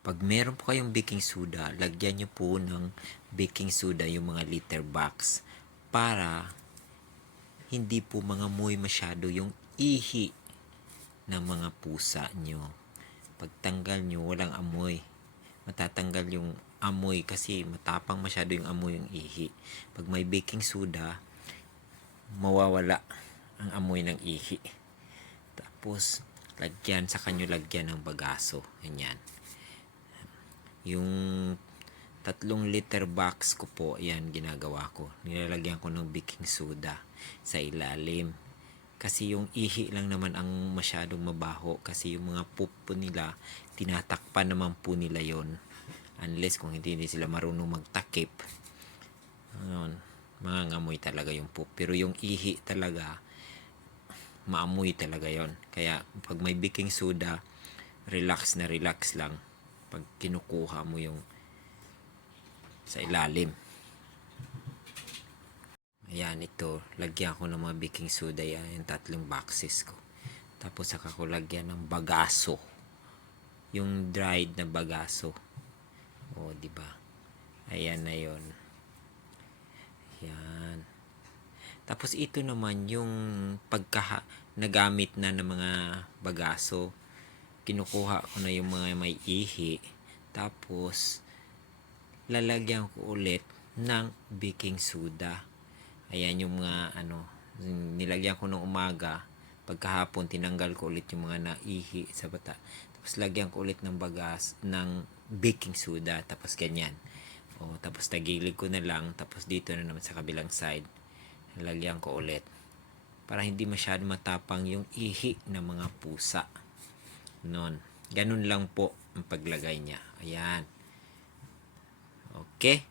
Pag meron po kayong baking soda, lagyan nyo po ng baking soda yung mga litter box para hindi po mangamoy masyado yung ihi ng mga pusa nyo. Pagtanggal nyo, walang amoy. Matatanggal yung amoy kasi matapang masyado yung amoy yung ihi. Pag may baking soda, mawawala ang amoy ng ihi. Tapos, sa kanyo lagyan ng bagaso. Ganyan. Yung 3 liter box ko po, yan ginagawa ko. Nilalagyan ko ng baking soda sa ilalim. Kasi yung ihi lang naman ang masyadong mabaho. Kasi yung mga poop po nila, tinatakpan naman po nila yon. Unless kung hindi sila marunong magtakip. Mga ngamoy talaga yung poop. Pero yung ihi talaga, maamoy talaga yon. Kaya pag may baking soda, relax na relax lang pag kinukuha mo yung sa ilalim. Ayan, ito. Lagyan ko ng mga baking soda yan. Yung 3 boxes ko. Tapos saka ko lagyan ng bagaso. Yung dried na bagaso. O, diba? Ayan na yon. Ayan. Tapos ito naman yung nagamit na ng mga bagaso. Kinukuha ko na yung mga may ihi. Tapos, lalagyan ko ulit ng baking soda. Ayan yung mga nilagyan ko nung umaga. Pagkahapon, tinanggal ko ulit yung mga naihi sa bata. Tapos, lagyan ko ulit ng baking soda. Tapos, ganyan. Tapos, tagilid ko na lang. Tapos, dito na naman sa kabilang side. Lagyan ko ulit. Para hindi masyado matapang yung ihi ng mga pusa. Ganun lang po ang paglagay niya. Ayan. Okay.